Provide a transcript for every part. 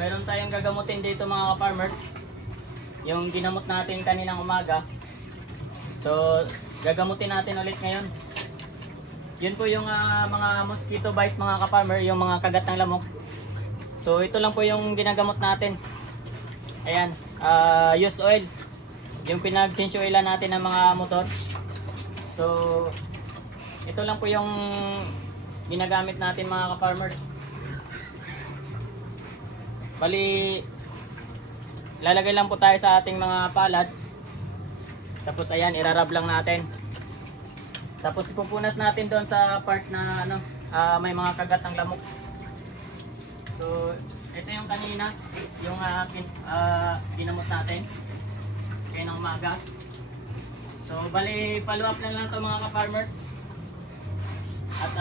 meron tayong gagamutin dito mga ka-farmers. Yung ginamot natin kaninang umaga. So, gagamutin natin ulit ngayon. Yun po yung mga mosquito bite mga ka-farmer, yung mga kagat ng lamok. So, ito lang po yung ginagamot natin. Ayan, use oil. Yung pinag-change oilan natin ng mga motor. So, ito lang po yung ginagamit natin mga ka-farmers. Bali, lalagay lang po tayo sa ating mga palad. Tapos ayan, irarab lang natin. Tapos ipupunas natin doon sa part na may mga kagat ng lamok. So, ito yung kanina, yung ginamot natin kaya ng umaga. So, bali, follow up na lang ito mga ka-farmers. At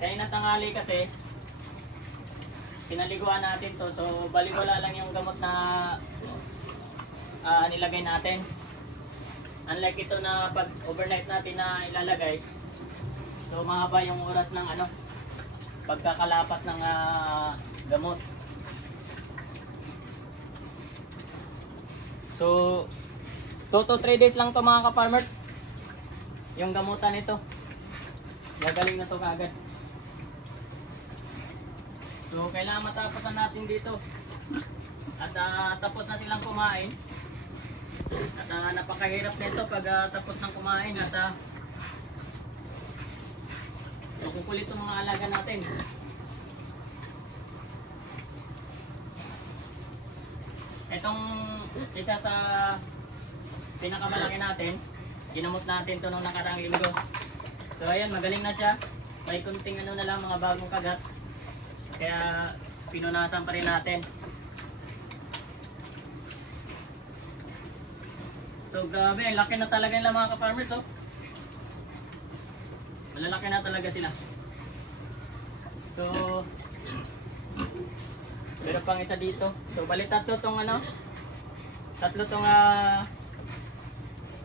kaya na tanghali kasi, pinaliguan natin to. So, bali wala lang yung gamot na nilagay natin. Unlike ito na pag overnight natin na ilalagay, so mahaba yung oras ng pagkakalapat ng gamot. So 2 to 3 days lang to mga ka-farmers, yung gamutan nito. Gagaling na to kaagad. So kailangan matapusan natin dito. At tapos na silang kumain. At napakahirap nito pag tapos ng kumain at makukulit yung mga alaga natin. Itong isa sa pinakamalaki natin, ginamot natin to nung nakaraang linggo. So ayan, magaling na siya. May kunting na lang, mga bagong kagat. Kaya pinunasan pa rin natin. So grabe, laki na talaga nila mga ka-farmers, oh. Malalaki na talaga sila. So pero pang isa dito. So bali tatlo tong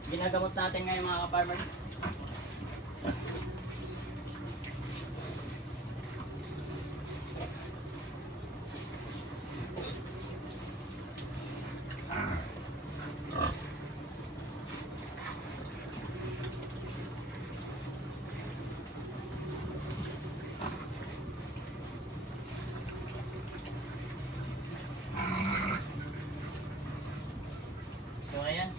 ginagamot natin ngayon mga ka-farmers. So ayan.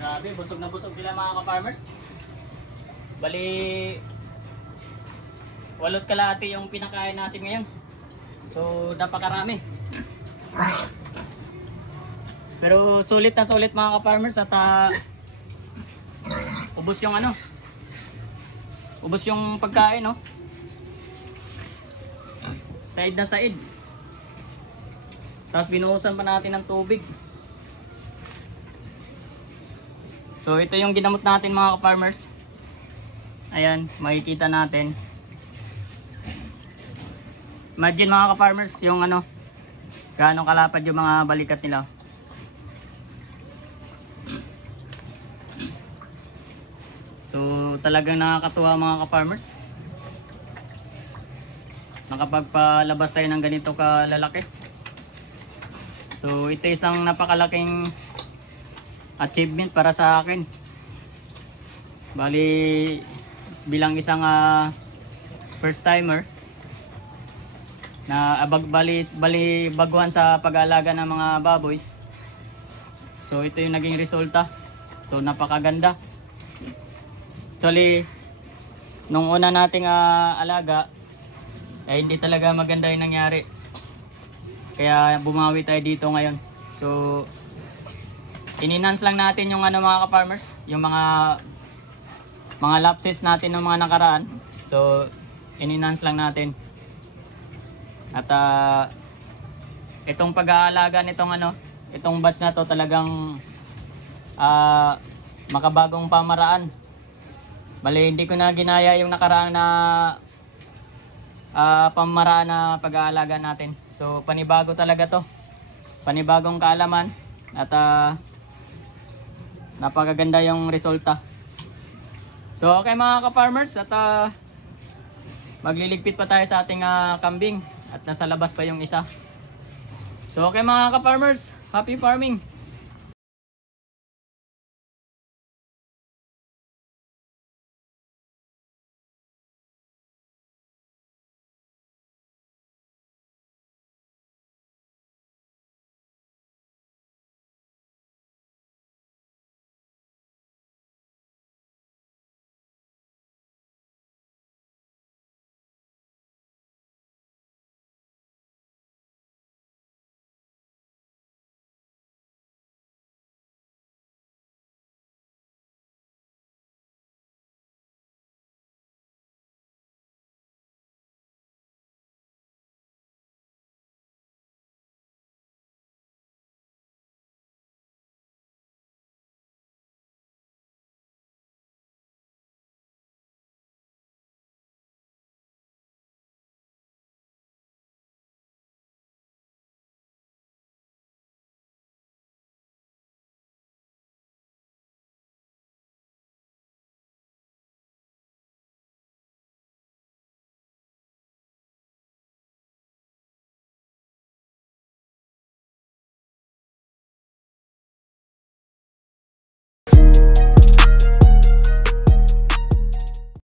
Grabe, busog na busog sila mga ka-farmers. Bali, 8 kalahati yung pinakain natin ngayon. So, napakarami. Pero sulit na sulit mga ka-farmers at ubos yung ubos yung pagkain, no? Side na side. Tapos binuhusan pa natin ng tubig. So ito yung ginamot natin mga ka-farmers. Ayan, makikita natin. Imagine mga ka-farmers yung gaano kalapad yung mga balikat nila. So talagang nakakatuwa mga ka-farmers. Nakapagpalabas tayo ng ganito kalalaki. So ito isang napakalaking achievement para sa akin. Bali bilang isang first timer na bali baguhan sa pag-aalaga ng mga baboy. So ito yung naging resulta. So napakaganda. Actually nung una nating alaga hindi talaga maganda yung nangyari. Kaya bumawi tayo dito ngayon. So in-enhance lang natin yung mga ka-farmers, yung mga lapses natin ng mga nakaraan. So in-enhance lang natin. At itong pag-aalaga nitong itong batch na to talagang makabagong pamaraan. Bali, hindi ko na ginaya yung nakaraang na pamaraan na pag-aalaga natin. So, panibago talaga to. Panibagong kaalaman. At napakaganda yung resulta. So, okay mga ka-farmers. At magliligpit pa tayo sa ating kambing. At nasa labas pa yung isa. So, okay mga ka-farmers. Happy farming!